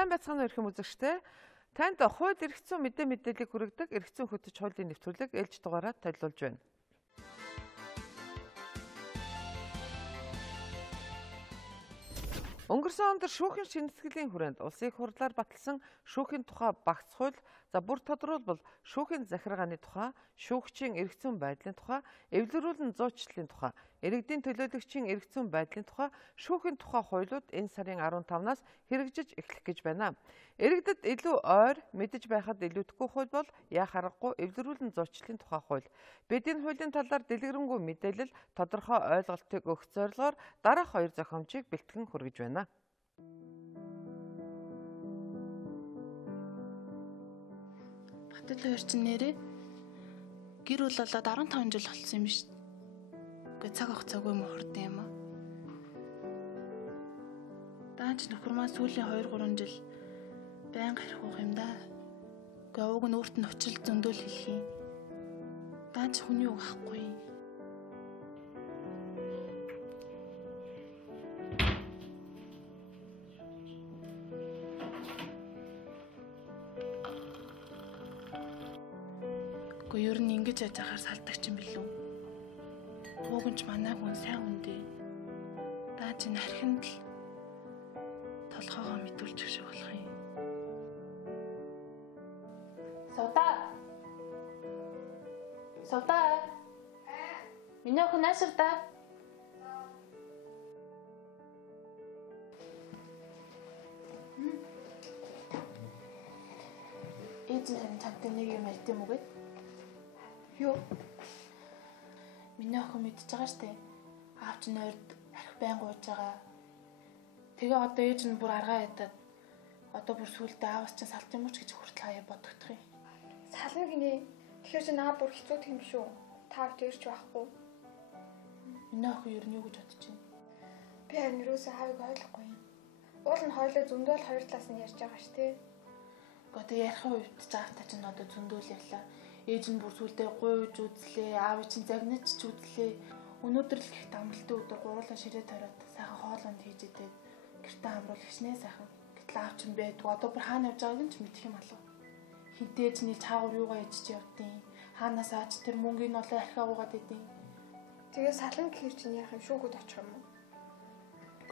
Сайн байцгаана уу эрхэм үзэгчдээ. Танд хууль эрх зүйн мэдээллийг хүргэдэг эрх зүйн хөтөч хуулийн нэвтрүүлэг ээлж дугаараар танилцуулж байна. Өнгөрсөн онд шүүхийн шинэтгэлийн хүрээнд улсын их хурлаар баталсан шүүхийн тухай багц хууль, бүр тодорхойлбол шүүхийн захиргааны тухай, шүүгчийн эрх зүйн байдлын тухай, эвлэрүүлэн зуучлалын тухай, иргэдийн төлөөлөгчийн эрх зүйн байдлын тухай, шүүхийн тухай хуулиуд энэ сарын 15-наас хэрэгжиж эхлэх гэж байна. Иргэдэд илүү ойр мэдэж байхад илүүдэхгүй хууль бол яах аргагүй эвлэрүүлэн зуучлалын тухай хууль. Бид энэ хуулийн талаар дэлгэрэнгүй мэдээлэл, тодорхой ойлголтыг өгөх зорилгоор дараах хоёр зохиомжийг бэлтгэн хүргэж байна. Батал хоёр чинь нэрээ гэр бүл болоод 15 жил болсон юм биш. Гэхдээ цаг хугацаагүй мохордсон юм аа. Даач нөхөр маань сүүлийн 2-3 жил байнга харих юм да. Гэхдээ уг нь өөрт нь очил зөндөөл хэлэх юм. Даач хүний үг ахгүй. Гэхдээ ер нь ингэж яаж ахаар салдаг юм билүү? Уг нь ч манай хүн сайн үндэ. Даач нь хархинд л толгоогоо мэдүүлчих шиг болох юм. Савта. Миний охин нааширта. Эцэн тагт нэг юм ярьд юм уу гээд? Юу? Миний охин мэдчихэж байгаа штэ. Аав чинь ойрд арх байн гууж байгаа. Тэгээ одоо ээж нь бүр аргаа ядаад одоо бүр сүултээ аавс чинь салт юм уу ч гэж хүртэл хаяа бодогдох юм. Сална гинэ. Тэгэхээр чи наа бүр хэцүү юм шүү. Тав дээрч байхгүй. Миний охин ер нь юу гэж бодож байна? Би харин юусаа хавыг ойлгохгүй юм. Уул нь хойлоо зөндөөл хоёр талаас нь ярьж байгаа ш тий. Одоо ярихын үед заавтаа чинь одоо зөндөөл ярьлаа. Ээж нь бүр сүултээ гуйж үзлээ, аав чинь загнаж ч үзлээ. Өнөөдөр л гихт амралтын өдөр гурлаа ширээ тавиад сайхан хоолонд хийж идээд гэртээ амруул гişнээ сайхан. Гэтэл аав чинь байдгүй. Одоо бүр хаана явж байгааг нь ч мэдэх юм алга. Хинтээж нэг чаагаар юугаа ичж явдیں۔ Хаанаас аач тэр мөнгөний олоо архиа уугаад идэв. Тэгээ салан гэхэр чинь яах юм шүүгүүд очих юм уу?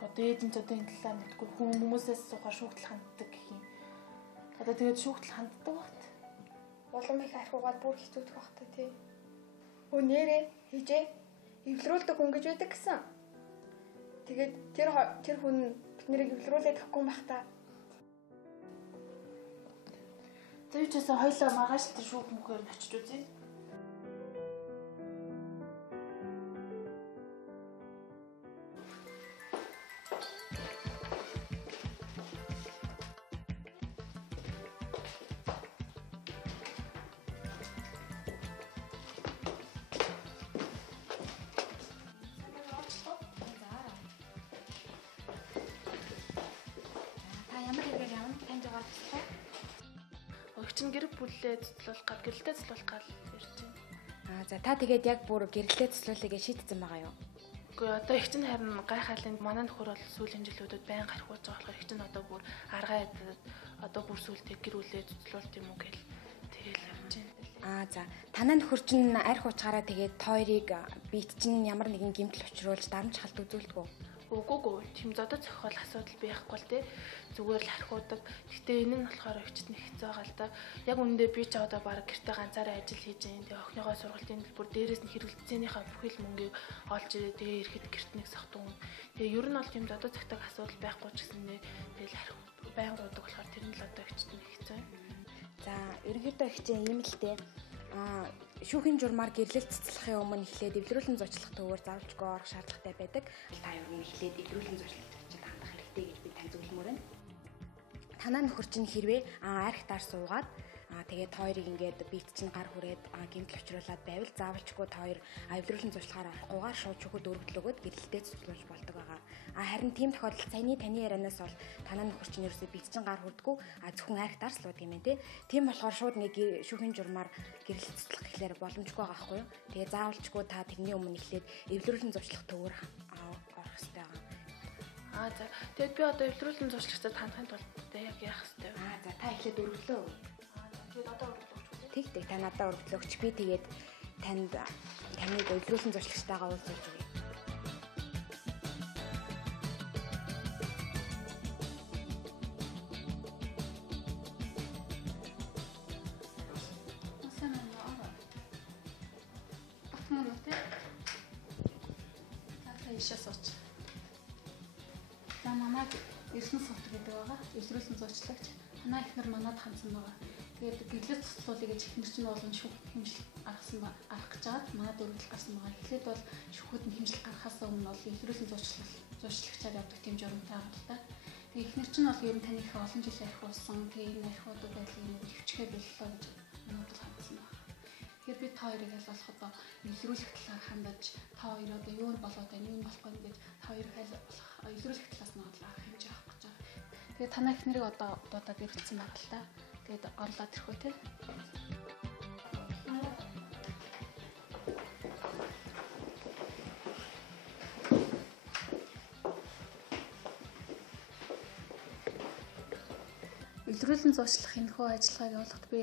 Одоо ээж нь одоо энэ талаар мэдгүй хүмүүсээс сухаар шүүгтэл ханддаг гэх юм. Одоо тэгээд шүүгтэл ханддаг багт. Улам их архиугаад бүр хэцүүдэх багтаа тий. Өө нэрээ хийжээ. Эвлэрүүлдэг хүн гэж байдаг гэсэн. Тэгээд тэр хүн бид нарыг эвлэрүүлээд өгөхгүй юм бах та. Тэгвэл хоёлоо маргааш тэр шүүх мөхөөр нь очиж үзье. Ямар хэрэгээр явна? Танд байгаа болов? Өгчин гэр бүлээ цэцлүүлэх гал гэрэлтэй цэцлүүлэх гал ярьж байна. За та тэгээд яг бүр гэрэлтэй цэцлүүлэгээ шийдсэн байгаа юу? Үгүй одоо их чинь харин гайхалын манай нөхөр бол сүүлийн жилүүдэд байн гарахууж байгаа болохоор их чинь одоо бүр аргаа ядаад одоо бүр сүултээ гэр бүлээ цэцлүүлт юм уу гэл тэгэл явж байна. За танаа нөхөр чинь арх уучгаараа тэгээд тойрыг бит чинь ямар нэгэн гэмтэл учруулж дарамт халт үзүүлдэг үү? Үгүй тийм зодод зохиол асуудал байхгүй л те зүгээр л хархуудаг. Гэхдээ энэ нь болохоор өгчт нэг хэцүү байгаа л да. Яг үүндээ би ч одоо баг гэртээ ганцаараа ажил хийж байгаа. Тэгээ охиныгоо сургалтын төлбөр дээрээс нь хэрэглэцээнийхээ бүхэл мөнгийг олж ирээ. Тэгээ ирэхэд гэрт нэг сохтун. Тэгээ ер нь бол тийм зодод зохидог асуудал байхгүй ч гэсэн нэ тэгэл харах байн гуудаг болохоор тэр нь л одоо өгчт нэг хэцүү. За ерөнхийдөө ихтэй ийм л те шүүхийн журмаар гэрлэлт цэцлэхээ өмнө эхлээд эвлэрүүлэн зочлох төвөөр заавалжгүй орох шаардлагатай байдаг. Та ер нь эхлээд эвлэрүүлэн зочлох зочид хандах хэрэгтэй гэж би тань зөвлөмөр байна. Танаа нөхөр чинь хэрвээ арх таар суугаад тэгээд хоёрыг ингээд бит чинь гар хүрээд гэмтэл учруулад байвал заавалжгүй хоёр эвлэрүүлэн зочлохоор арахгүйгээр шууд шүүхэд өргөдөл өгөөд гэрэлтээ цэцлүүлж болдог байгаа. Харин тийм тохиолдолд саяны таны ярианаас бол танаа нөхөр чинь ерөөсөө бит чинь гар хүрдэггүй зөвхөн арх таар суулдаг юм байна те. Тийм болохоор шууд нэг шүүхийн журмаар гэрэлт цэцлэх гэхлээр боломжгүй байгаа байхгүй юу? Тэгээ заавалжгүй та тэрний өмнө эхлээд эвлэрүүлэн зочлох төвөөр орох хэрэгтэй байгаа. За. Тэгээд би одоо эвлэрүүлэн зуршлагчдад хандахын тулд яг яах ёстой вэ? За та эхлээд өргөлөө. Тэгээд одоо өргөлөө өгч үү? Тэг та надад өргөлөө өгч би тэгээд таныг эвлэрүүлэн зуршлагчтайгаа уулзуулж өгье. За намайг Эрдэнэ сут гэдэг байгаа. Эвлэрүүлэн зурчлагч. Танаа ихнэр манад хандсан байгаа. Тэгээд гэрлэж цуцлуулъя гэж ихнэр чинь болон шүүх хэмжил арах гэж байгаа. Манад өргөл гарсан байгаа. Эхлээд бол шүүхэд нь хэмжил гарахаас өмнө бол эвлэрүүлэн зурчлагчаар явдаг тийм журамтай байгаа л та. Тэгээд ихнэр чинь бол ер нь таны их олон жил архиулсан. Тэгээд энэ архиудад байдлыг хөвчгөө боллоо гэж манад хандсан байна. Тэгэхээр би та хоёрыг аль болох одоо эвлэрүүлэх талаар хандаж та хоёр одоо юу нь болоод байна, юу нь болохгүй ингээд та хоёрыг аль болох эвлэрүүлэх талаас нь бодлоо хэмжээ авах гэж байгаа. Тэгээд танаа их нэрийг одоо дуудаад ирсэн байна л та. Тэгээд орлоод ирэх үү те. Эвлэрүүлэн зуршлах энэхүү ажиллагааг явуулахад би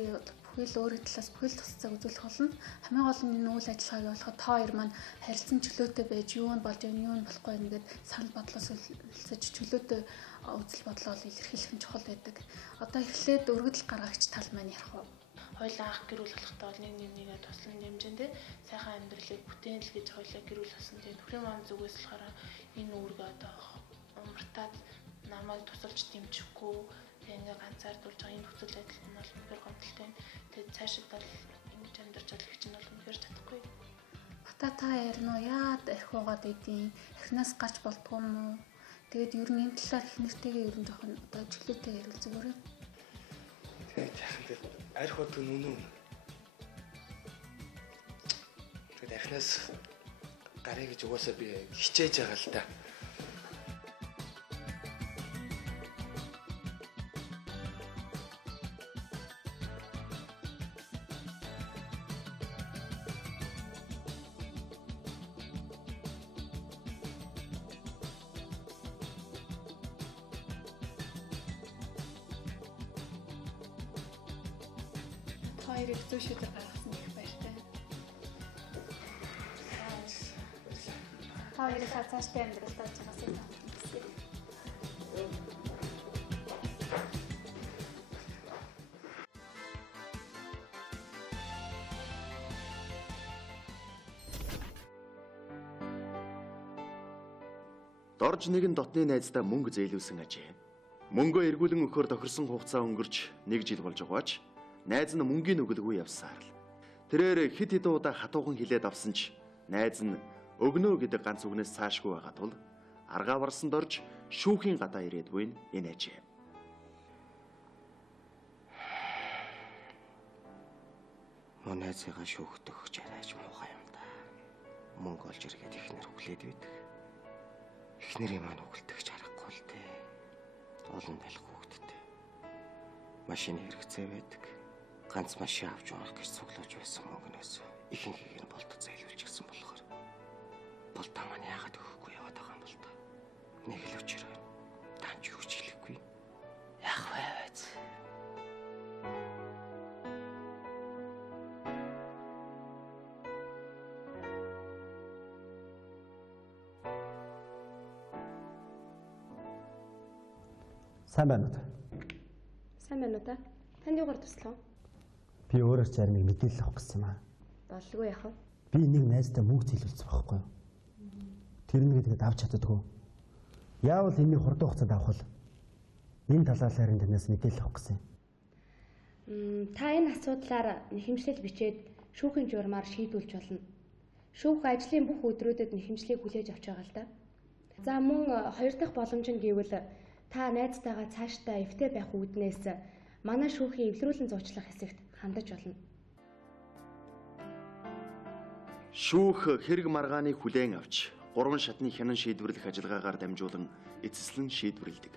бүхэл өөрийн талаас бүхэл тусцааг үзүүлэх болно. Хамгийн гол нь энэ үйл ажиллагааг явуулахад та хоёр маань харилцан чөлөөтэй байж юу нь болж байна, юу нь болохгүй ингээд санал бодлоос үлсэж чөлөөтэй үзэл бодлоо илэрхийлэх нь чухал байдаг. Одоо эхлээд өргөдөл гаргагч тал маань ярих уу? Хоёулаа ах гэрүүл болохтой бол нэгээ туслан дэмжиндээ сайхан амьдралыг бүтээн л гэж хоёулаа гэрүүл болсон. Тэгээд нөхрийн маань зүгээс болохоор энэ үүргээ одоо умартаад намайг тусалж дэмжихгүй ингээ ганцаардуулж байгаа энэ нөхцөл байдал нь бол үнэхээр гомдолтой. Тэгээд цаашид бол ингэж амьдарч болох гэж нь бол үнэхээр чадахгүй. Бата та ярина уу? Яад архиугаад идэв? Архинаас гарч болдгоо юм уу? Тэгээд ер нь энэ талаар их нэртэйгээ ер нь жоохон одоо чөлөөтэй ярил зүгээр. Тэгээд яхад архиуд үнэн үү? Тэгээд архинаас гарыг гэж угаасаа би хичээж байгаа л да. Хоёрыг зүү шийдэл гаргасан их баяртай. Та хоёрыг цаашдаа амьдралдаа авч байгаас юм. Дорж нэгэн дотны найздаа мөнгө зээлүүлсэн ажээ. Мөнгөө эргүүлэн өгөхөөр тохирсон хугацаа өнгөрч 1 жил болж байгаач найз нь мөнгөний өгөлгүй явсаар л. Тэрээр хэд хэдэн удаа хатуухан хилээд авсан ч найз нь өгнө гэдэг ганц үгнээс цаашгүй байгаа тул аргаа барсанд орж шүүхийн гадаа ирээд буй энэ ажээ. Мөн найзыгаа шүүхтөх жараач муухай юм да. Мөнгө олж иргээд ихнэр хүлээд байдаг. Эхнэрийн маань өгөлтөх аргагүй л дээ. Олон талх хүүхдтэй. Машины хэрэгцээ байдаг. Ганц машин авч унах гэж цуглаж байсан мөнгнөөс ихэнхийг нь болд зайлуулчихсан болохоор болдоо маань яагаад өгөхгүй яваад байгаа юм бол та. Нэг л өчир байна. Таан ч юу ч хэлэхгүй. Яах вэ? Сайн байна уу? Сайн байна уу та? Танд юугаар туслах вэ? Би өөрөөс зармыг мэдээлэл авах гэсэн юм аа. Болгүй яах вэ? Би нэг найздаа мөнгө зээлүүлсэн байхгүй юу? Тэр нэг тэгээд авч чаддаггүй. Яавал энийг хурдан хугацаанд авах вэ? Энэ талаар харин танаас мэдээлэл авах гэсэн юм. Та энэ асуудлаар нэхэмжлэл бичээд шүүхийн журмаар шийдүүлж болно. Шүүх ажлын бүх өдрүүдэд нэхэмжлийг хүлээж авч байгаа л да. За мөн хоёр дахь боломж нь гэвэл та найзтайгаа цаашдаа эвтэй байх үүднээс манай шүүхийн эвлэрүүлэн зуучлах хэсэгт хандаж болно. Шүүх хэрэг маргааныг хүлээн авч 3 шатны хянан шийдвэрлэх ажиллагаагаар дамжуулан эцэслэн шийдвэрлэдэг.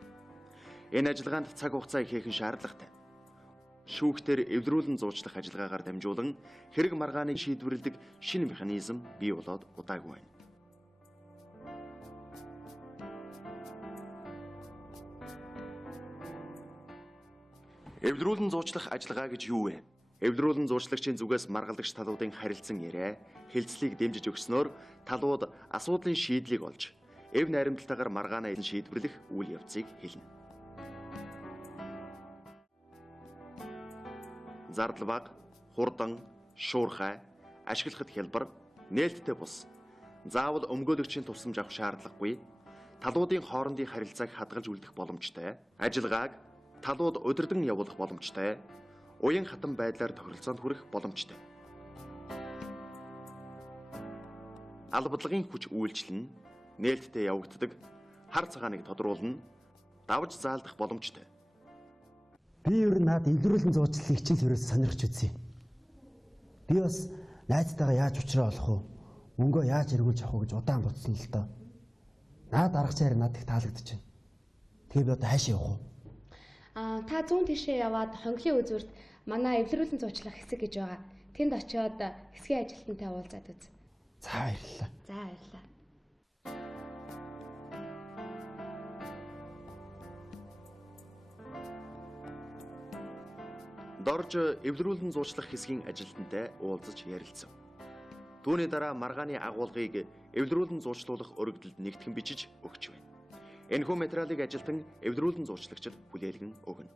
Энэ ажиллагаанд цаг хугацаа ихээхэн шаардлагатай. Шүүхтэр эвлэрүүлэн зуучлах ажиллагаагаар дамжуулан хэрэг маргааныг шийдвэрлэдэг шинэ механизм бий болоод удаагүй байна. Эвлэрүүлэн зуучлах ажиллагаа гэж юу вэ? Эвлэрүүлэн зуучлагчийн зүгээс маргалдагч талуудын харилцан яриа, хэлцлийг дэмжиж өгснөөр талууд асуудлын шийдлийг олж, эв найрамдалтайгаар маргаанаа шийдвэрлэх үйл явцыг хэлнэ. Зардал баг, хурдан, шуурхай, ашиглахад хялбар, нээлттэй бус. Заавал өмгөөлөгчийн тусламж авах шаардлагагүй. Талуудын хоорондын харилцааг хадгалж үлдэх боломжтой. Ажиллагааг талууд удирдан явуулах боломжтой. Уян хатан байдлаар тохиролцоонд хүрэх боломжтой. Албадлагын хүч үйлчлэн, нээлттэй явагддаг, хар цагааныг тодруулна, давж заалдах боломжтой. Би ер нь наад эвлэрүүлэн зуучлалыг хичээл төрөөс сонирхож үзье. Би бас найзтайгаа яаж уулзраа олох вэ? Мөнгөө яаж эргүүлж авах вэ гэж удаан бодсон л доо. Наад арга чаар надад их таалагдчихэв. Тэгээ би одоо хаашаа явах вэ? Та зүүн тишээ яваад хонглын үзүүрт манай эвлэрүүлэн зуучлах хэсэг гэж байгаа. Тэнд очиод хэсгийн ажилтнтай уулзаад үз. За баярлалаа. За баярлалаа. Дорж эвлэрүүлэн зуучлах хэсгийн ажилтнтай уулзаж ярилцав. Түүний дараа маргааны агуулгыг эвлэрүүлэн зуучлуулах өргөдөлд нэгтгэн бичиж өгч байна. Энэхүү материалыг ажилтан эвлэрүүлэн зуучлагчид хүлээлгэн өгнө.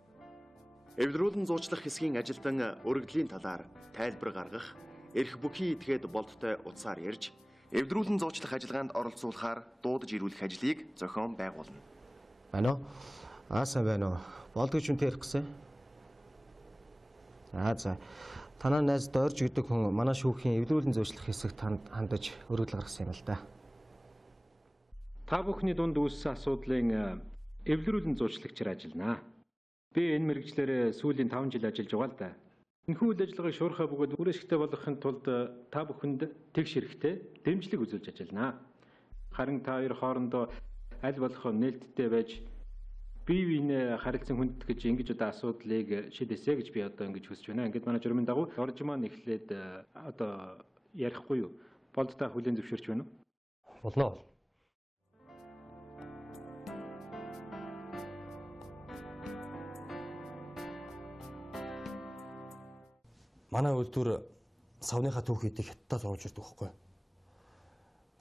Эвлэрүүлэн зуучлах хэсгийн ажилтан өргөдлийн талаар тайлбар гаргах, эрх бүхий этгээд болттой утсаар ярьж, эвлэрүүлэн зуучлах ажиллагаанд оролцуулахаар дуудаж ирүүлэх ажлыг зохион байгуулна. Байна уу? Сайн байна уу? Болдгож үнтэй ярих гэсэн. За. Танаа найз Дорж гэдэг хүн манай шүүхийн эвлэрүүлэн зуучлах хэсэгт хандаж өргөдөл гаргасан юм л да. Та бүхний дунд үүссэн асуудлын эвлэрүүлэн зуучлагчаар ажиллана. Би энэ мэргэжлэрээ сүүлийн 5 жил ажиллаж байгаа л да. Энэхүү үйл ажиллагааг шуурхай бөгөөд үрээшигтэй болгохын тулд та бүхэнд тэгш хэрэгтэй дэмжлэг үзүүлж ажиллана. Харин та хоёр хоорондоо аль болох нээлттэй байж бие биенээ харилцан хүндэтгэж ингэж одоо асуудлыг шийдээсэй гэж би одоо ингэж хүсэж байна. Ингээд манай журмын дагуу Дорж маань эхлээд одоо ярихгүй юу? Болд та хүлээн зөвшөөрч байна уу? Болно. Манай үйлдвэр савныхаа түүхийдийг хятадаас оруулж ирдэг байхгүй.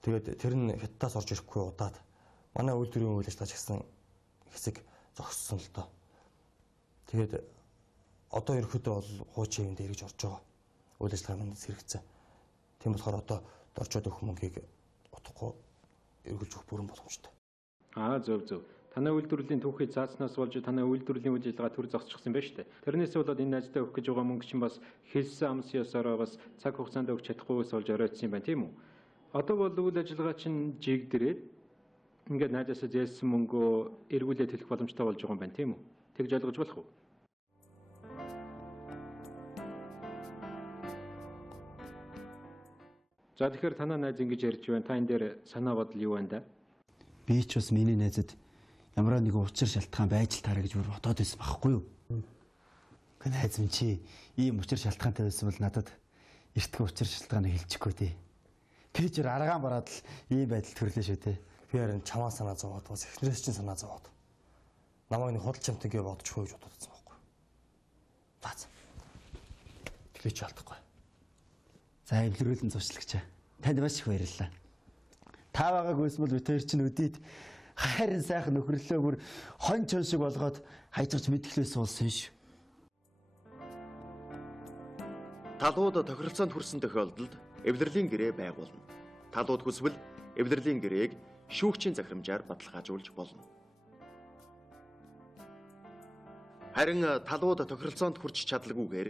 Тэгээд тэр нь хятадаас орж ирэхгүй удаад манай үйлдвэрийн үйл ажиллагач гэсэн хэсэг зогссон л доо. Тэгээд одоо ерөөхдөө бол хуучин юм дээр гэж орж байгаа. Үйл ажиллагаа минь сэрэгцэн. Тийм болохоор одоо Доржод өгөх мөнгийг утгагүй эргүүлж өгөх бүрэн боломжтой. Зөв. Танай үйлдвэрлэлийн түүхийг заацнаас болж танай үйлдвэрлэлийн үйл ажиллагаа төр зогсчихсан байна шүү дээ. Тэрнээс болоод энэ найздаа өгөх гэж байгаа мөнгө чинь бас хэлсэн амс ёсороо бас цаг хугацаанд өгч чадахгүйгээс болж оройтсан юм байна тийм үү? Одоо бол үйл ажиллагаа чинь жигдэрээд ингээд найзаасаа зээлсэн мөнгөө эргүүлээд төлөх боломжтой болж байгаа юм байна тийм үү? Тэгж ойлгож болох уу? За тэгэхээр танай найз ингэж ярьж байна. Та энэ дээр санаа бодол юу байна да? Би ч бас миний найзад ямар нэгэн учир шалтгаан байж таараа гэж бүр бодоод байсан байхгүй юу? Гэнэ найз минь чи ийм учир шалтгаантай байсан бол надад эртхэн учир шалтгааныг хэлчихгүй дээ. Би ч аргаан бараад л ийм байдалд төрлөө шүү дээ. Би харин чамаа санаа зовоод бас эхнэрээс чинь санаа зовоод намайг нэг худалч юмтай гэж бодчихгүй гэж бодсон байхгүй. За. Тэглэж алдахгүй. За эвлэрүүлэн зурчлагч. Танд маш их баярлалаа. Та байгаагүйс бол бид хоёр чинь өдийд хайрын сайхан нөхөрлөө бүр хон чон шиг болгоод хайжирч мэдгэлээс суулсан ш. Талууд тохиролцоонд хүрсэн тохиолдолд эвлэрлийн гэрээ байгуулна. Талууд хүсвэл эвлэрлийн гэрээг шүүгчийн захирамжаар баталгаажуулж болно. Харин талууд тохиролцоонд хүрч чадлагүйгээр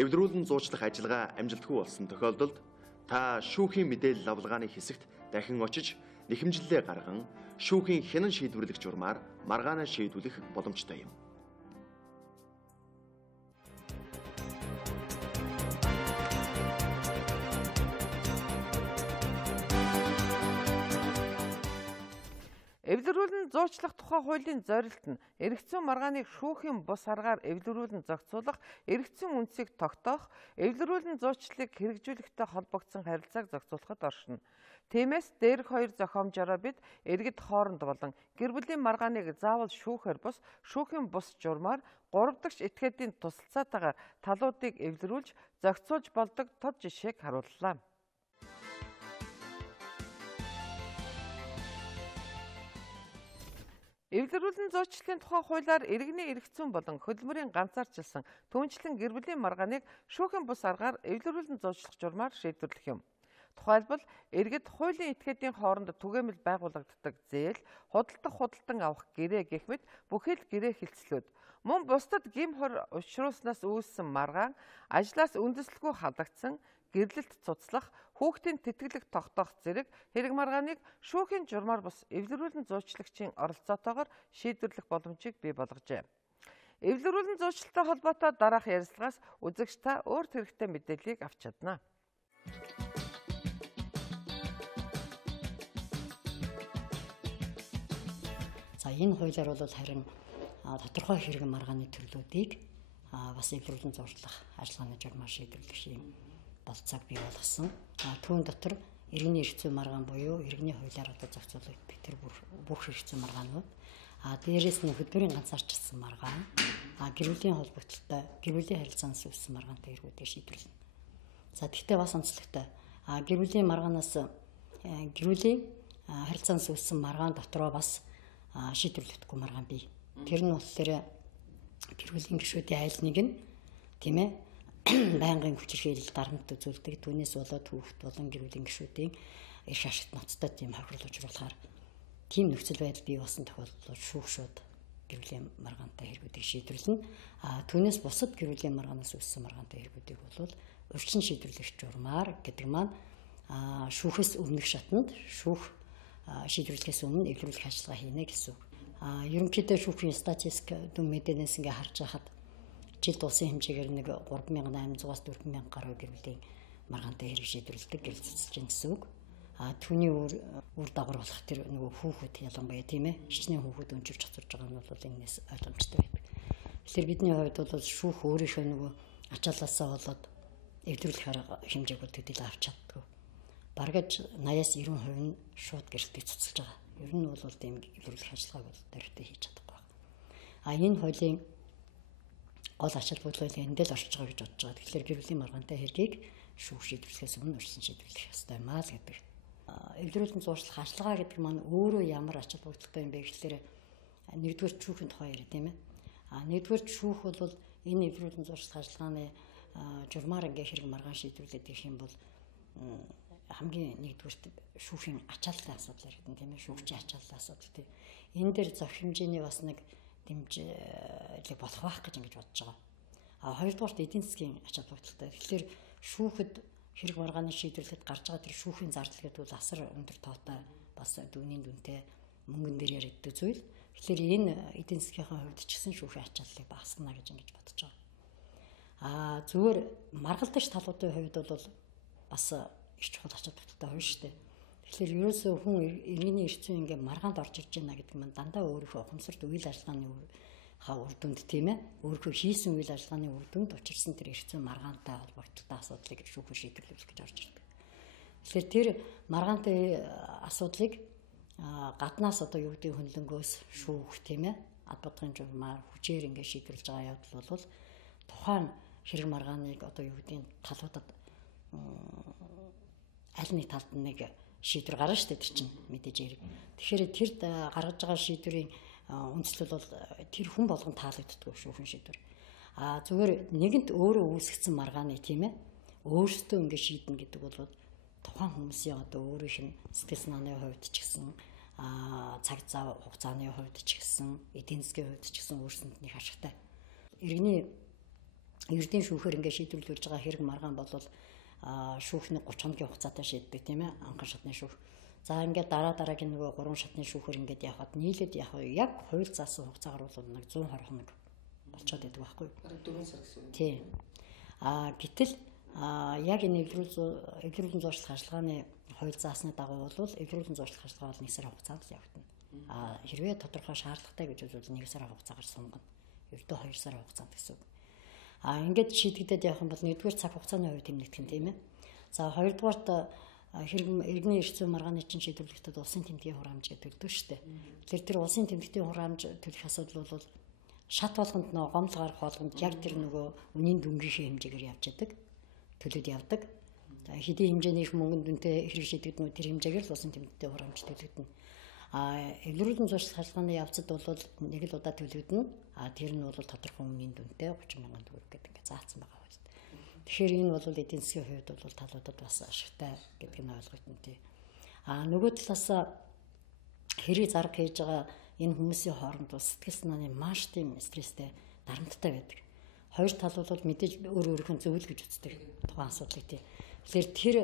эвлэрүүлэн зуучлах ажиллагаа амжилтгүй болсон тохиолдолд та шүүхийн мэдээлэл авалгааны хэсэгт дахин очиж нэхэмжлэлээ гарган шүүхийн хянан шийдвэрлэх журмаар маргаанаа шийдвэрлэх боломжтой юм. Эвлэрүүлэн зуучлах тухай хуулийн зорилт нь эргэцүүн маргааныг шүүхийн бус аргаар эвлэрүүлэн зохицуулах, эргэцүүн үндсийг тогтоох, эвлэрүүлэн зуучлалыг хэрэгжүүлэхтэй холбогдсон харилцааг зохицуулахад оршино. Тиймээс дээрх хоёр зохиомжоор бид иргэд хооронд болон гэр бүлийн маргааныг заавал шүүхээр бус, шүүхийн бус журмаар 3 дахь этгээдийн тусалцаатайгаар талуудыг эвлэрүүлж зохицуулж болдог тод жишээг харууллаа. Эвлэрүүлэн зуучлалын тухай хуулиар иргэний эргэцүүн болон хөдөлмөрийн ганцаарчилсан түүнчлэн гэр бүлийн маргааныг шүүхийн бус аргаар эвлэрүүлэн зуучлах журмаар шийдвэрлэх юм. Тухайлбал иргэд хуулийн этгээдийн хооронд түгээмэл байгуулагддаг зээл, худалдан авах гэрээ гэх мэт бүхэл гэрээ хэлцлүүд мөн бусдад гим хор учруулснаас үүссэн маргаан, ажлаас үндэслэлгүй халагдсан, гэрлэлт цуцлах, хүүхдийн тэтгэлэг тогтоох зэрэг хэрэг маргааныг шүүхийн журмаар бус эвлэрүүлэн зуучлагчийн оролцоотойгоор шийдвэрлэх боломжийг бий болгожээ. Эвлэрүүлэн зуучлалтай холбоотой дараах ярилцлагаас үзэгч та өөрт хэрэгтэй мэдээллийг авч чадна. За энэ хуулиар бол харин тодорхой хэрэг маргааны төрлүүдийг бас эвлэрүүлэн зуучлах ажиллагааны журмаар шийдвэрлэх юм болцоог бий болгосон. Түүн дотор иргэний эргэцүүн маргаан буюу иргэний хуулиар одоо зохицуулагддаг тэр бүх эргэцүүн маргаанууд, дээрээс нь хөдөлмөрийн ганцаарчилсан маргаан, гэр бүлийн холбогдлолтой гэр бүлийн харилцаанаас үүссэн маргаантай эргүүдийг шийдвэрлэнэ. За тэгвэл бас онцлогтой. Гэр бүлийн маргаанаас гэр бүлийн харилцаанаас үүссэн маргаан дотроо бас шийдвэрлэгдэхгүй маргаан бий. Тэр нь болохоор гэр бүлийн гишүүдийн айл нэг нь тийм ээ байнгын хүчирхийлэл дарамт үзүүлдэг. Түүнээс болоод хүүхэд болон гэр бүлийн гишүүдийн эрх ашигт ноцтой тийм хохирол учруулахаар тийм нөхцөл байдал бий болсон тохиолдолд шүүх шууд гэр бүлийн маргаантай хэрэгүүдийг шийдвэрлэнэ. Түүнээс бусад гэр бүлийн маргаанаас үүссэн маргаантай хэрэгүүдийг бол урьдчилан шийдвэрлэх журмаар гэдэг маань шүүхээс өмнөх шатанд шүүх шийдвэрлэхээс өмнө эвлэрүүлэх ажиллагаа хийнэ гэсэн үг. Ерөнхийдөө шүүхийн статистик дүн мэдээнээс ингээ харж байхад жилд улсын хэмжээгээр нэг 3800-аас 4000 гаруй гэр бүлийн маргаантай хэрэг шийдвэрлэдэг гэрэлцэж байна гэсэн үг. Түүний үр дагавар болох тэр нөгөө хүүхэд ялангуяа тийм ээ хичнээн хүүхэд өнчилж цоцорж байгаа нь бол энэс ойлгомжтой байдаг. Тэгэхээр бидний хувьд бол шүүх өөрийнхөө нөгөө ачааллаасаа болоод эвлэрүүлэх арга хэмжээг бол төдийлөн авч чаддаг. Бараг 80-90% нь шууд гэрэлтийг цуцалж байгаа. Ер нь бол тийм эвлэрүүлэх ажиллагааг бол дөрөвтэй хийж чадахгүй байна. Энэ хуулийн гол ач холбогдол энд л орж байгаа гэж бодож байгаа. Тэгэхээр гэр бүлийн маргаантай хэргийг шүүх шийдвэрлэхээс өмнө урьдчилан шийдвэрлэх ёстой юм аа л гэдэг. Эвлэрүүлэн зуучлах ажиллагаа гэдэг маань өөрөө ямар ач холбогдолтой юм бэ гэхээр нэгдүгээр шүүхийн тухай яриа тийм ээ. Нэгдүгээр шүүх бол энэ эвлэрүүлэн зуучлах ажиллагааны журмаар ингээ хэрэг маргаан шийдвэрлээд ирэх юм бол хамгийн нэгдүгээрт шүүхийн ачааллын асуудал яригдана тийм ээ. Шүүгчийн ачааллын асуудал тийм. Энэ дээр зохих хэмжээний бас нэг дэмжлэг болох байх гэж ингэж бодож байгаа. Хоёрдугаарт эдийн засгийн ач холбогдолтой. Тэгэхээр шүүхэд хэрэг маргааны шийдвэрлэхэд гарч байгаа тэр шүүхийн зардал гэдэг бол асар өндөр тоотой бас дүүний дүнтэй мөнгөн дээр яригддаг зүйл. Тэгэхээр энэ эдийн засгийн хувьд ч гэсэн шүүхийн ачааллыг багасгана гэж ингэж бодож байгаа. Зүгээр маргалдагч талуудын хувьд бол бас их чухал ач холбогдолтой хувь шүү дээ. Тэгэхээр ерөөсөө хүн иргэний эрчим ингээ маргаанд орж ирж байна гэдэг нь дандаа өөрийнхөө ухамсарт үйл ажиллагааны үр дүнд тийм ээ өөрийнхөө хийсэн үйл ажиллагааны үр дүнд учирсан тэр эрчим маргаантай холбогдолтой асуудлыг шүүхэн шийдвэрлэх гэж орж ирдэг. Тэгэхээр тэр маргаантай асуудлыг гаднаас одоо юу гэдэг хөндлөнгөөс шүүх тийм ээ ад бодгын журмаар хүчээр ингээ шийдвэрлэж байгаа явдал бол тухайн хэрэг маргааныг одоо юу гэдэг талуудад аль нэг талд нэг шийдвэр гарна шүү дээ тэр чинь мэдээж яриг. Тэгэхээр тэр гаргаж байгаа шийдвэрийн үндслэл бол тэр хүн болгон таалагддаг шүүхэн шийдвэр. Зүгээр нэгэнт өөрөө үүсгэсэн маргааны тийм ээ өөрсдөө ингэ шийднэ гэдэг бол тухайн хүмүүсийн одоо өөрийнх нь сэтгэл санааны хувьд ч гэсэн цаг зав хугацааны хувьд ч гэсэн эдийн засгийн хувьд ч гэсэн өөрсөнд нэг ашигтай. Иргэний эрдийн шүүхээр ингэ шийдвэрлэж байгаа хэрэг маргаан бол шүүхний 30 хоногийн хугацаатай шийддэг тийм ээ анхан шатны шүүх. За ингээд дараагийн нөгөө 3 шатны шүүхээр ингээд явхад нийлээд яг хууль заасан хугацаагаар бол нэг 120 хоног болчиход байдаг байхгүй юу? 4 сар гэсэн үг. Тийм. Гэтэл яг энэ эвлэрүүлэн зуучлах ажиллагааны хууль заасны дагуу бол эвлэрүүлэн зуучлах ажиллагаа бол 1 сарын хугацаанд л явагдана. Хэрвээ тодорхой шаардлагатай гэж үзвэл 1 сарын хугацаагаар сунгана. Ердөө 2 сарын хугацаанд гэсэн үг. Ингээд шийдэгдээд явах юм бол 1-р цаг хугацааны хувьд тэмнэгдэх юм тийм ээ. За 2-дугаарт хэрэг иргэний эрх зүйн маргааны чинь шийдвэрлэхдээ улсын тэмдгийн хураамж гэдэг төлдөг шүү дээ. Тэр улсын тэмдгийн хураамж төлөх асуудал бол шат болгонд нөө гомдол гарах болгонд яг тэр нөгөө үнийн дүнгийнхээ хэмжээгээр явж яадаг. Төлөд явдаг. За хэдийн хэмжээний их мөнгөнд үнэтэй хэрэг шийдэгдэнүү тэр хэмжээгээр л улсын тэмдэгтийн хураамж төлөгдөнө. Эвлэрүүлэн зуршил хаалганы явцад бол нэг л удаа төлөгдөнө. Тэр нь бол тодорхой үнийн дүнтэй 30,000 төгрөг гэдэг ингээд заасан байгаа байна. Тэгэхээр энэ бол эдийн засгийн хувьд бол талуудад бас ашигтай гэдэг нь ойлгогдно тий. Нөгөө талаас хэрэг зарга хийж байгаа энэ хүмүүсийн хооронд бас сэтгэл санааны маш тийм стресстэй дарамттай байдаг. Хоёр тал бол мэдээж өөр өөрийнхөө зөвлөл гэж үздэг тухайн асуудлыг тий. Тэгэхээр тэр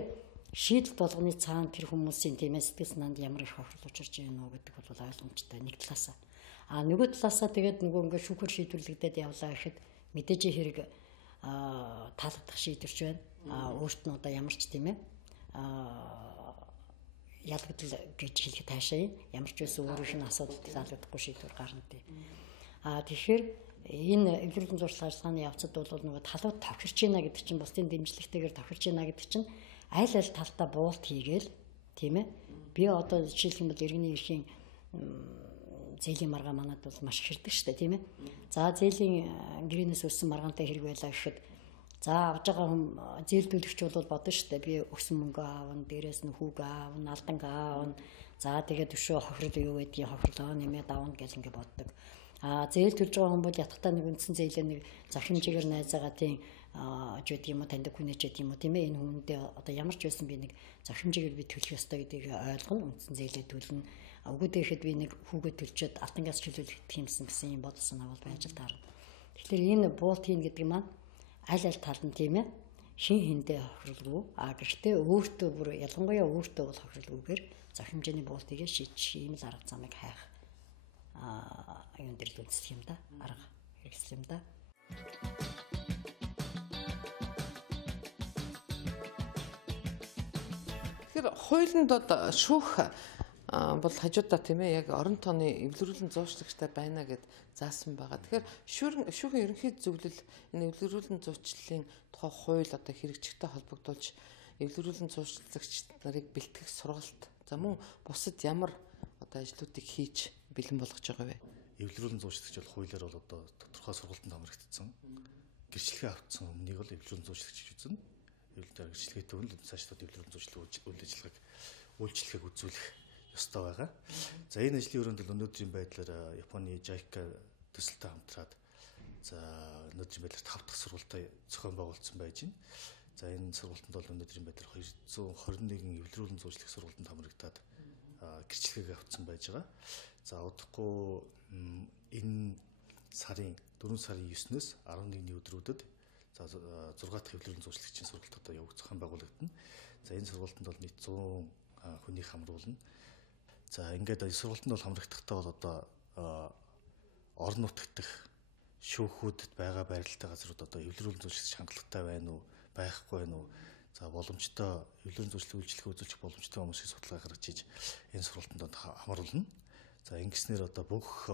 шийдэл болгоны цаана тэр хүмүүсийн тийм ээ сэтгэл санаанд ямар их хохирол учирч байна уу гэдэг бол ойлгомжтой нэг талаас. Нөгөө талаас тэгээд нөгөө ингээд шүүхэр шийдвэрлэгдээд явлаа гэхэд мэдээж хэрэг таалагдах шийдвэрч байна. Өөрт нь одоо ямар ч тийм ээ ялгадал гэж хэлэх таашаа ямар ч байсан өөрийнх нь асуудалд таалагдахгүй шийдвэр гарна тий. Тэгэхээр энэ эвлэрүүлэн зуршил ажиллагааны явцад бол нөгөө талууд тохирч байна гэдэг чинь бусдын дэмжлэгтэйгээр тохирч байна гэдэг чинь аль талдаа буулт хийгээл тийм ээ. Би одоо жишээлх юм бол иргэний эрхийн зээлийн маргаа манад бол маш их хэрдэг шүү дээ тийм ээ. За зээлийн гэрээнээс өссөн маргаантай хэрэг байлаа гэхэд за авж байгаа хүн зээлдүүлэгч бол бодно шүү дээ. Би өсөн мөнгө аавна, дээрээс нь хүүг аавна, алданг аавна. За тэгээд өшөө хохирол юу гэдгийг хохирлоо нэмээд аавна гэж ингэ боддог. Зээл төлж байгаа хүн бол ятгатаа нэг үндсэн зээлээ нэг зах хэмжээгээр найзаагаа тийм жид юм уу таньдаг хүнэж гэдэг юм уу тийм ээ. Энэ хүндээ одоо ямар ч байсан би нэг зах хэмжээгээр би төлөх ёстой гэдгийг ойлгоно. Үндсэн зээлээ төлнө. Өгөөдөө ихэд би нэг хүүгээ төлчөөд алтангаас чөлөөлөх юмсан гэсэн юм бодол санаа бол байж л таарна. Тэгэхээр энэ буулт хийн гэдэг маань аль тал нь тийм ээ шин хиндэ хохирлгүй гэхдээ өөртөө бүр ялангуяа өөртөө бол хохирлгүйгээр зах хэмжээний буултыг шийдчих ийм л арга замыг хайх юм дээр л үзэх юм да арга хэрэгсэл юм да. Тэгэхээр хуулинд бол шүүх бол хажуудаа тийм ээ яг орон тооны эвлэрүүлэн зуучлагчтай байна гэд заасан байгаа. Тэгэхээр шүүхийн ерөнхий зөвлөл энэ эвлэрүүлэн зуучлалын тухай хууль одоо хэрэгжихтэй холбогдуулж эвлэрүүлэн зуучлагч нарыг бэлтгэх сургалт за мөн бусад ямар одоо ажлуудыг хийж бэлэн болгож байгаа вэ? Эвлэрүүлэн зуучлагч бол хуулиар бол одоо тодорхой сургалтанд хамрагдсан. Гэрчлэгээ авсан өмнөнийг бол эвлэрүүлэн зуучлагч гэж үзнэ. Эвлэрүүлэн гэрчлэгээтэй хүн цаашдаа эвлэрүүлэн зуучлалын үйл ажиллагааг үйлчлэгийг үзүүлэх ёстой байгаа. За энэ ажлын өрөөнд л өнөөдрийн байдлаар Японы JICA төсөлтэй хамтраад за өнөөдрийн байдлаар 5 дахь сургалтаа зохион байгуулсан байж байна. За энэ сургалтанд бол өнөөдрийн байдлаар 221 эвлэрүүлэн зуучлалын сургалтанд хамрагдаад гэрчлэгийг авсан байж байгаа. За удахгүй энэ сарын 4 сарын 9-өөс 11-ний өдрүүдэд за 6 дахь эвлэрүүлэн зуучлагчийн сургалт одоо зохион байгуулагдана. За энэ сургалтанд бол нийт 100 хүнийг хамруулна. За ингээд сургалтанд бол хамрагдахтаа бол одоо орон нутгт дэх шүүхүүдэд байгаа байралтай газрууд одоо эвлэрүүлэн зуучлагч хангалттай байна уу, байхгүй байна уу? За боломжтой эвлэрүүлэн зуучлалын үйлчлэгээ үзүүлэх боломжтой хүмүүсийн судалгаа гаргаж иж энэ сургалтанд хамруулна. За ингэснээр одоо бүх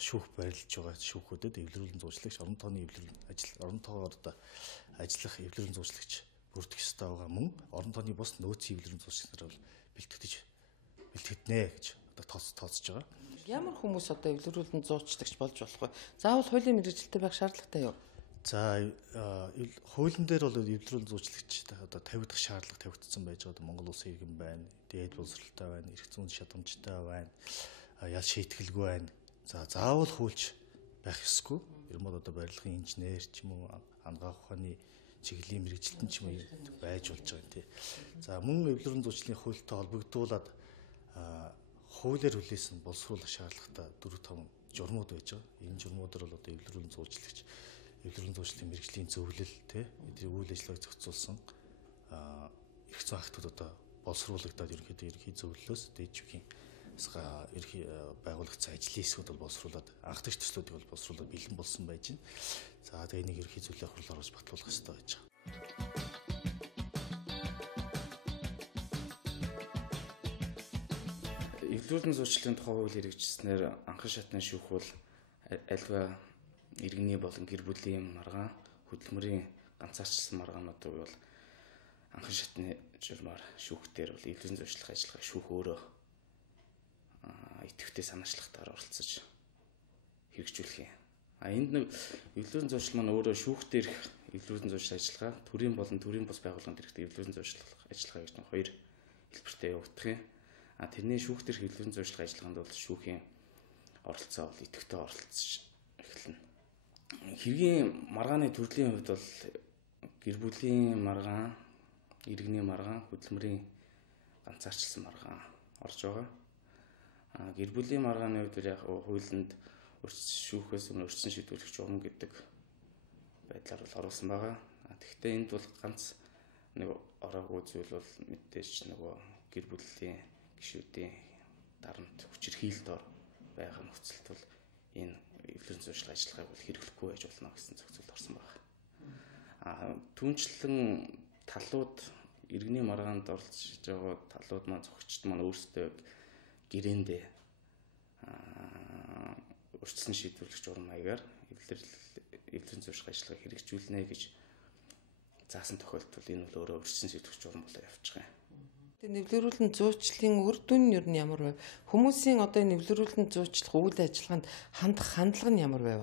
шүүх байрлаж байгаа шүүхүүдэд эвлэрүүлэн зуучлагч орон тооны орон тоогоор одоо ажиллах эвлэрүүлэн зуучлагч бүрдэх ёстой байгаа мөн орон тооны бус нөөцийн эвлэрүүлэн зуучлагч нар бол бэлтгэднэ гэж одоо тооцож байгаа. Ямар хүмүүс одоо эвлэрүүлэн зуучлагч болж болох вэ? Заавал хуулийн мэргэжилтэй байх шаардлагатай юу? За хуулийн дээр бол эвлэрүүлэн зуучлагч одоо 50 дахь шаардлага тавигдсан байж байгаа. Монгол улсын иргэн байна, дээд боловсролтой байна, эрх зүйн шатамжтай байна, ял шийтгэлгүй байна. За заавал хуульч байх ёсгүй. Ермод одоо барилгын инженер ч юм уу, ангаах ухааны чиглэлийн мэргэжилтэн ч юм байж болж байгаа юм тий. За мөн эвлэрүүлэн зуучлалын хуультай холбогдуулаад хуулиар хүлээсэн боловсруулах шаардлагатай 4-5 журмууд байж байгаа. Энэ журмуудаар бол одоо эвлэрүүлэн зуучлагч эвлэрүүлэн зуучлалын мэргэжлийн зөвлөл тий эдгээр үйл ажиллагааг зохицуулсан эрх зүйн актууд одоо боловсруулагдаад ерөнхий зөвлөлөөс дээд жүгийн ерхий байгуулагдсан ажлын хэсгүүд бол боловсруулаад анх дэх төслүүдийг бол боловсруулаад бэлэн болсон байж байна. За тэгээ энийг ерхий зөвлөлийн хурлаар бас батлуулах хэрэгтэй байж байгаа. эвлэрүүлэн зуучлалын тухай хууль хэрэгжүүлснээр анхан шатны шүүх бол альва иргэний болон гэр бүлийн маргаан хөдөлмөрийн ганцаарчилсан маргаануудыг бол анхан шатны журмаар шүүхтэр бол эвлэрүүлэн зуучлах ажиллагаа шүүх өөрөө идэвхтэй санаачлагтаар оролцож хэрэгжүүлэх юм. Энд нэг эвлэрүүлэн зуучлал маань өөрөө шүүхтэр эвлэрүүлэн зуучлах ажиллагаа төрийн болон төрийн бус байгууллаганд хэрэгтэй эвлэрүүлэн зуучлах ажиллагаа гэж нэг хоёр хэлбэртэй явагдах юм. Тэрний шүүхтэр эвлэрүүлэн зуучлах ажиллагаанд бол шүүхийн оролцоо бол идэвхтэй оролцож эхэлнэ. Хэргийн маргааны төрлийн хувьд бол гэр бүлийн маргаан, иргэний маргаан, хөдөлмөрийн ганцаарчилсан маргаан орж байгаа. Гэр бүлийн маргааны хувьд яг хуулинд шүүхээс өмнө өрчсөн шийдвэрлэх журам гэдэг байдлаар бол оруулсан байгаа. Тэгэхдээ энд бол ганц нэг ороогүй зүйл бол мэдээж нөгөө гэр бүлийн гишүүдийн дарамт хүчирхийлэлд байгаа нөхцөлд бол энэ эвлэрүүлэн зуучлах ажиллагааг бол хэрэглэхгүй байж болно гэсэн зөвцөлд орсон байна. Түүнчлэн талууд иргэний маргаанд оролцож байгаа талууд маань зохицчд маань өөрсдөө гэрээндээ өрчсөн шийдвэрлэх журам маягаар эвлэрүүлэн зуучлах ажиллагааг хэрэгжүүлнэ гэж заасан тохиолдолд энэ бол өөрөө өрчсөн шийдвэрлэх журам болоо явчих юм. Нэвлэрүүлэн зуучлалын үр дүн нь юу нь ямар байв? Хүмүүсийн одоо нэвлэрүүлэн зуучлах үйл ажиллагаанд хандах хандлага нь ямар байв?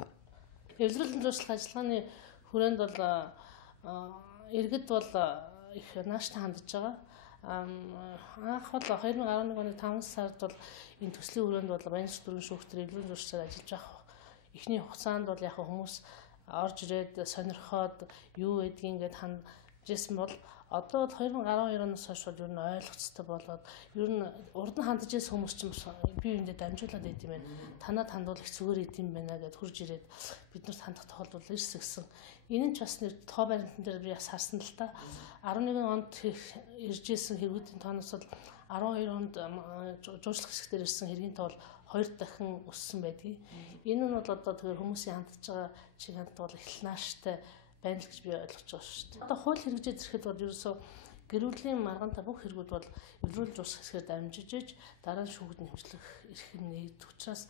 Нэвлэрүүлэн зуучлах ажиллагааны хүрээнд бол иргэд бол их нааштай хандж байгаа. Анх бол 2011 оны 5 сард бол энэ төслийн хүрээнд бол Баянс дөрвөн шүүхтэр нэвлэрүүлэн зуучлалаар ажиллаж байгаа. Эхний хугацаанд бол яг хүмүүс орж ирээд сонирхоод юу гэдгийг ингээд ханджсэн бол одоо бол 2012 оноос хойш бол ер нь ойлгоцтой болоод ер нь урд нь хандж ирсэн хүмүүс ч бие биендээ дамжуулаад байд юм байна. Танад хандуулах зүгээр идэм байна гэд хурж ирээд биднэрт хандах тохиолдол ирс гэсэн. Энэ нь ч бас нэг тоо баримтан дээр би бас харсан л та. 11 онд ирж ирсэн хэрэгүүдийн тооноос бол 12 онд жуулчлах хэсгээр ирсэн хэргийн тоо бол 2 дахин өссөн байдгийг. Энэ нь бол одоо тэгэхээр хүмүүсийн хандж байгаа чиг хандт бол их нааштай байна л гэж би ойлгож байгаа шүү дээ. Одоо хууль хэрэгжиж ирэхэд бол ерөөсөө гэр бүлийн маргаантай бүх хэрэгүүд бол эвлэрүүлэн зуучлах хэсгээр дамжиж иж дараа нь шүүхэд нэмжлэх эрх нь нэгдэх учраас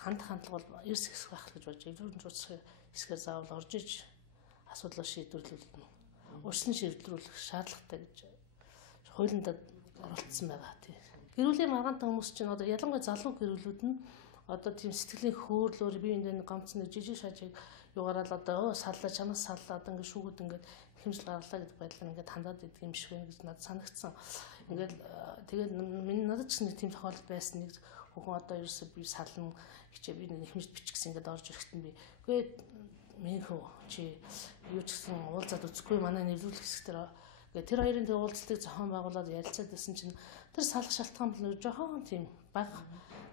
хандах хандлага бол эрс хэсэг байх гэж бодож эвлэрүүлэн зуучлах хэсгээр заавал орж иж асуудлаа шийдвэрлүүлнэ. Өрсөн шийдвэрлүүлэх шаардлагатай гэж хуулинд оролцсон байгаа тийм. Гэр бүлийн маргаантай хүмүүс чинь одоо ялангуяа залуу гэр бүлүүд нь одоо тийм сэтгэлийн хөөрлөөр бие биендээ гомцсон нэг жижиг шажиг юугаараа л одоо саллаа чанаас саллаа одоо ингээд шүүгүүд ингээд хэмжил гарлаа гэдэг байдлаар ингээд хандаад идэг юм шиг байна гэж надад санагдсан. Ингээд тэгээд миний надад ч нэг тийм тохиолдол байсан. Нэг хүүхэн одоо ерөөсөө би сална хичээ би нэг хэмжил бичгсэн ингээд орж ирэхэд нь би үгүй минийхүү чи юу ч гэсэн уулзаад үзэхгүй манай нэвлүүлэх хэсгээр ингээд тэр хоёрын тэр уулзалтыг зохион байгуулад ярилцаад байсан чинь тэр салах шалтгаан бол жоохон тийм бага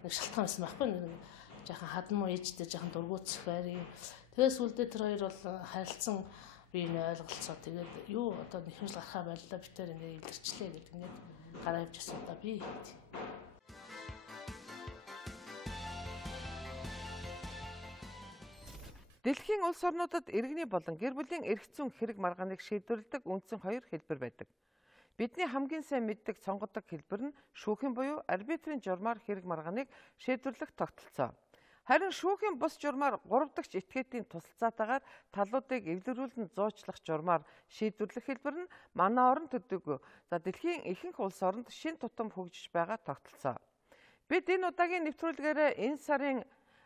нэг шалтгаан байсан байхгүй нэг жоохон хадмуу ээжтэй жоохон дургуутсах байрын. Тэгээс үлдээ тэр хоёр бол харилцсан би нэ ойлголцоо тэгээд юу одоо нэхэмж гарахаа байлаа би тэр ингэ илэрчлээ гэдэг ингээд гараа явж асуудаа би. Дэлхийн улс орнуудад иргэний болон гэр бүлийн эрх зүйн хэрэг маргааныг шийдвэрлэдэг үндсэн хоёр хэлбэр байдаг. Бидний хамгийн сайн мэддэг цонгодог хэлбэр нь шүүхийн буюу арбитрийн журмаар хэрэг маргааныг шийдвэрлэх тогтолцоо. Харин шүүхийн бус журмаар 3 дахь этгээдийн тусалцаатайгаар талуудыг эвлэрүүлэн зуучлах журмаар шийдвэрлэх хэлбэр нь манай орон төдийгүй дэлхийн ихэнх улс оронд шин тутам хөгжиж байгаа тогтолцоо. Бид энэ удаагийн нэвтрүүлгээрээ энэ сарын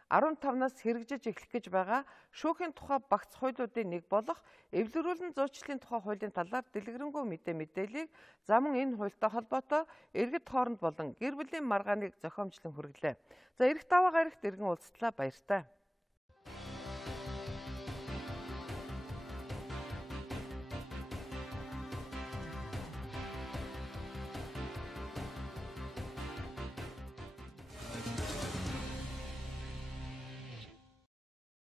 15-наас хэрэгжиж эхлэх гэж байгаа шүүхийн тухай багц хуулиудын нэг болох эвлэрүүлэн зуучлалын тухай хуулийн талаар дэлгэрэнгүй мэдээллийг за мөн энэ хуультай холбоотой иргэд хооронд болон гэр бүлийн маргааныг зохиомжлон хүргэлээ. За ирэх даваа гарагт иргэн уулзтлаа баяртай.